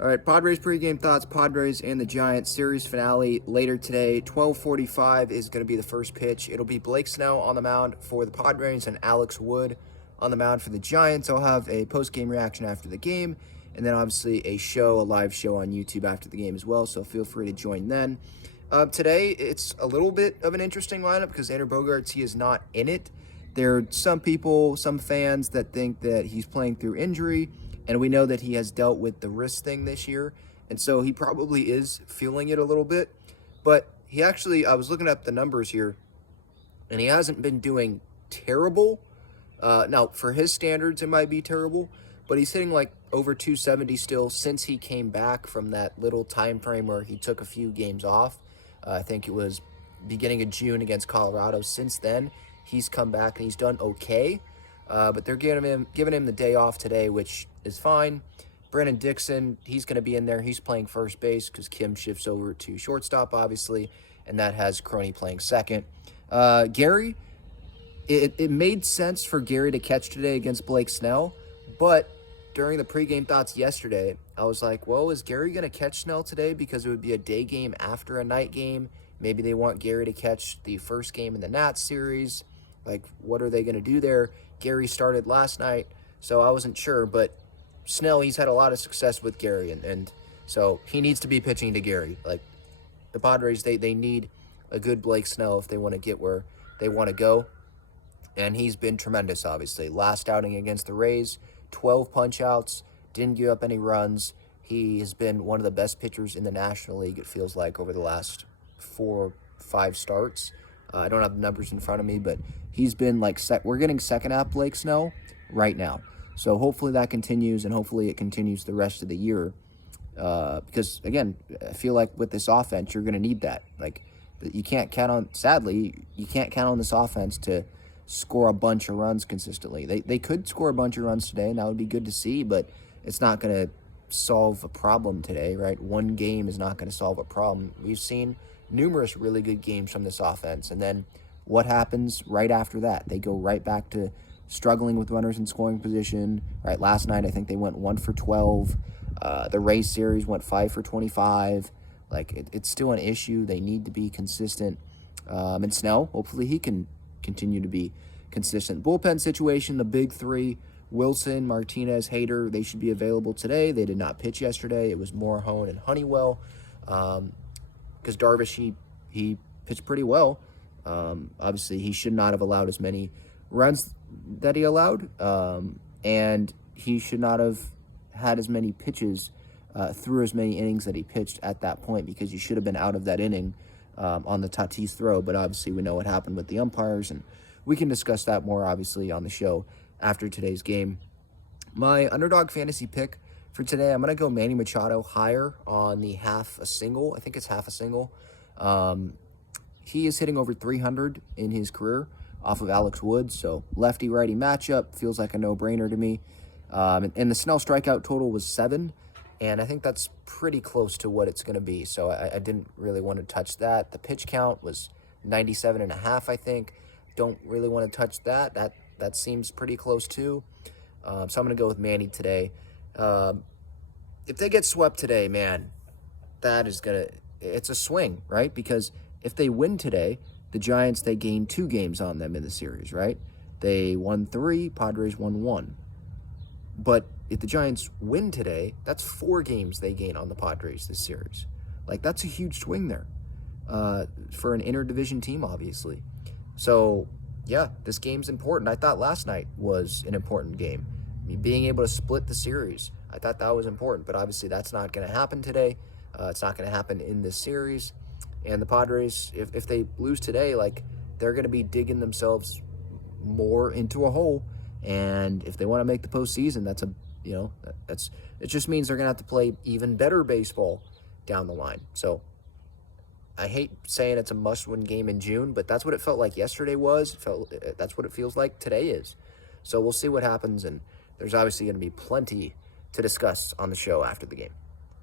All right, Padres pregame thoughts. Padres and the Giants series finale later today. 12:45 is going to be the first pitch. It'll be Blake Snell on the mound for the Padres and Alex Wood on the mound for the Giants. I'll have a post-game reaction after the game, and then obviously a live show on YouTube after the game as well, so feel free to join then. Today, it's a little bit of an interesting lineup because Xander Bogaerts, he is not in it. There are some people, some fans that think that he's playing through injury, and we know that he has dealt with the wrist thing this year, and so he probably is feeling it a little bit. But he actually, I was looking up the numbers here, and he hasn't been doing terrible. Now, for his standards, it might be terrible, but he's hitting like over 270 still since he came back from that little time frame where he took a few games off. I think it was beginning of June against Colorado. Since then, he's come back and he's done okay. But they're giving him the day off today, which is fine. Brandon Dixon, he's going to be in there. He's playing first base because Kim shifts over to shortstop, obviously, and that has Crony playing second. Gary, it made sense for Gary to catch today against Blake Snell, but during the pregame thoughts yesterday, I was like, well, is Gary going to catch Snell today because it would be a day game after a night game? Maybe they want Gary to catch the first game in the Nats series. Like, what are they going to do there? Gary started last night, so I wasn't sure. But Snell, he's had a lot of success with Gary, and so he needs to be pitching to Gary. Like, the Padres, they need a good Blake Snell if they want to get where they want to go. And he's been tremendous, obviously. Last outing against the Rays, 12 punch-outs, didn't give up any runs. He has been one of the best pitchers in the National League, it feels like, over the last 4 or 5 starts. I don't have the numbers in front of me, but he's been like we're getting second at Blake Snell right now. So hopefully that continues, and hopefully it continues the rest of the year. Because, again, I feel like with this offense, you're going to need that. Like, you can't count on, sadly, you can't count on this offense to score a bunch of runs consistently. They could score a bunch of runs today, and that would be good to see, but it's not going to solve a problem today, right? One game is not going to solve a problem. We've seen numerous really good games from this offense, and then what happens right after that? They go right back to struggling with runners in scoring position. Right, last night I think they went 1 for 12. The Rays series went 5 for 25. Like, it's still an issue. They need to be consistent. And Snell, hopefully he can continue to be consistent. Bullpen situation, the big three, Wilson, Martinez, Hader, they should be available today. They did not pitch yesterday. It was Morhone and Honeywell. Because Darvish, he pitched pretty well. Obviously, he should not have allowed as many runs that he allowed. And he should not have had as many pitches through as many innings that he pitched at that point, because he should have been out of that inning on the Tatis throw. But obviously, we know what happened with the umpires, and we can discuss that more, obviously, on the show after today's game. My underdog fantasy pick for today, I'm going to go Manny Machado higher on the half a single. I think it's half a single. He is hitting over 300 in his career off of Alex Wood, so lefty-righty matchup feels like a no-brainer to me. And the Snell strikeout total was 7, and I think that's pretty close to what it's going to be, so I didn't really want to touch that. The pitch count was 97.5, I think. Don't really want to touch that. That seems pretty close too. So I'm going to go with Manny today. If they get swept today, man, it's a swing, right? Because if they win today, the Giants, they gain 2 games on them in the series, right? They won 3, Padres won 1. But if the Giants win today, that's 4 games they gain on the Padres this series. Like, that's a huge swing there for an interdivision team, obviously. So, yeah, this game's important. I thought last night was an important game. I mean, being able to split the series, I thought that was important. But obviously that's not going to happen today. It's not going to happen in this series. And the Padres, if they lose today, like, they're going to be digging themselves more into a hole. And if they want to make the postseason, it just means they're going to have to play even better baseball down the line. So I hate saying it's a must-win game in June, but that's what it felt like yesterday was. That's what it feels like today is. So we'll see what happens, and there's obviously going to be plenty to discuss on the show after the game.